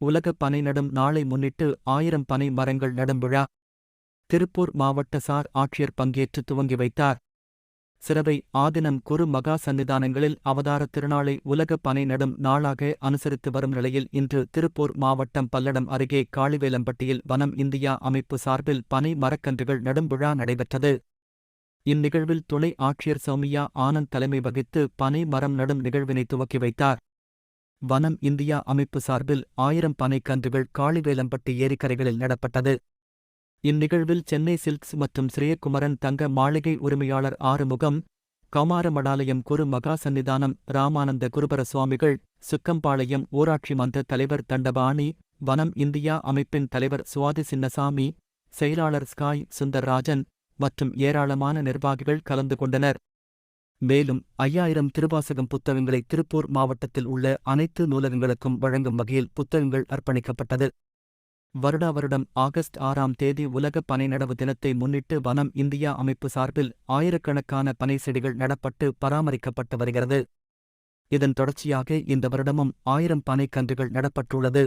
உலக பனை நடும் நாளை முன்னிட்டு 1000 பனை மரங்கள் நடும் விழா. திருப்பூர் மாவட்ட சார் ஆட்சியர் பங்கேற்று துவங்கி வைத்தார். சிரவை ஆதினம் குரு மகா சன்னிதானங்களில் அவதார திருநாளை உலக பனை நடும் நாளாக அனுசரித்து வரும் நிலையில் இன்று திருப்பூர் மாவட்டம் பல்லடம் அருகே காளிவேலம்பட்டியில் வனம் இந்தியா அமைப்பு சார்பில் பனை மரக்கன்றுகள் நடும் விழா நடைபெற்றது. இந்நிகழ்வில் துணை ஆட்சியர் சௌமியா ஆனந்த் தலைமை வகித்து பனை மரம் நடும் நிகழ்வினை துவக்கி வைத்தார். வனம் இந்தியா அமைப்பு சார்பில் 1000 பனைக்கன்றுகள் காளிவேலம்பட்டி ஏரிக்கரைகளில் நடப்பட்டது. இந்நிகழ்வில் சென்னை சில்க்ஸ் மற்றும் ஸ்ரீகுமரன் தங்க மாளிகை உரிமையாளர் ஆறுமுகம், கௌமாரமடாலயம் குரு மகா சன்னிதானம் ராமானந்த குருபர சுவாமிகள், சுக்கம்பாளையம் ஊராட்சி மன்ற தலைவர் தண்டபாணி, வனம் இந்தியா அமைப்பின் தலைவர் சுவாதி சின்னசாமி, செயலாளர் ஸ்காய் சுந்தர்ராஜன் மற்றும் ஏராளமான நிர்வாகிகள் கலந்து கொண்டனர். மேலும் 5000 திருவாசகம் புத்தகங்களை திருப்பூர் மாவட்டத்தில் உள்ள அனைத்து நூலகங்களுக்கும் வழங்கும் வகையில் புத்தகங்கள் அர்ப்பணிக்கப்பட்டது. வருடா வருடம் ஆகஸ்ட் 6ஆம் தேதி உலக பனை நடவு தினத்தை முன்னிட்டு வனம் இந்தியா அமைப்பு சார்பில் ஆயிரக்கணக்கான பனை செடிகள் நடப்பட்டு பராமரிக்கப்பட்டு வருகிறது. இதன் தொடர்ச்சியாக இந்த வருடமும் 1000 பனைக்கன்றுகள் நடப்பட்டுள்ளது.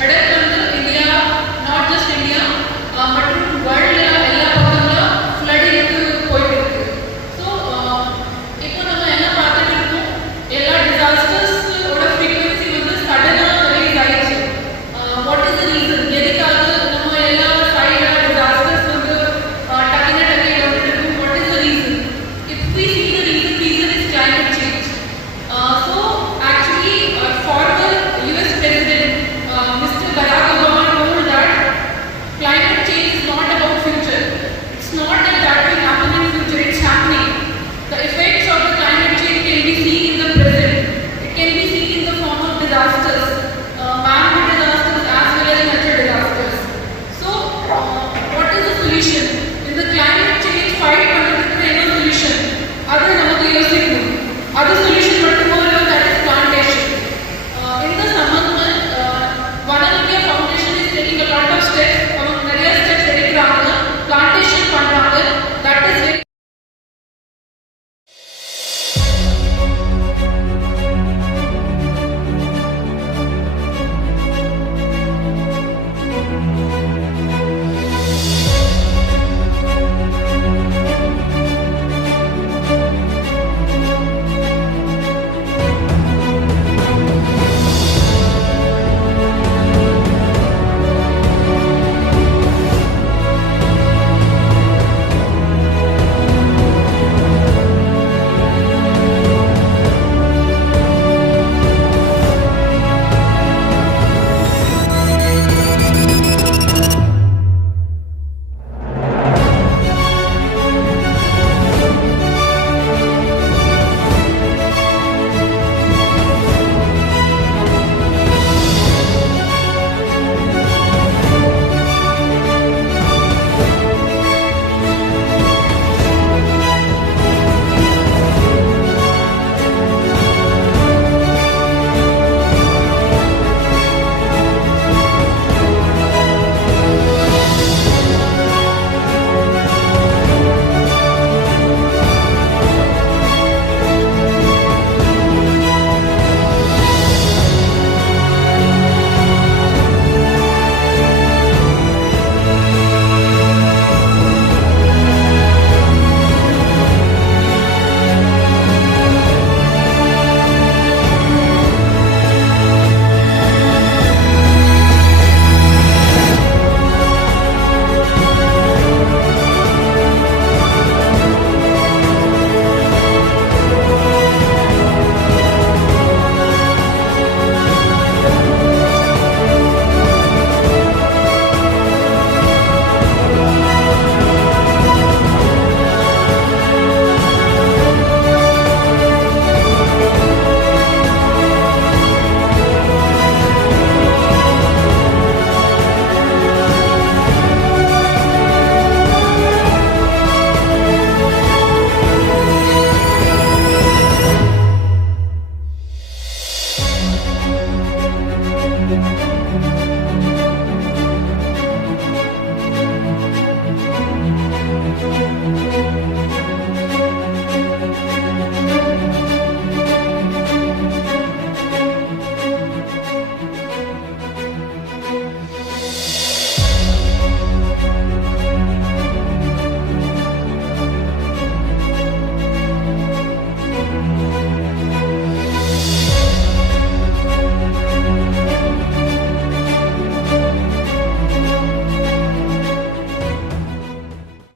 அடுத்து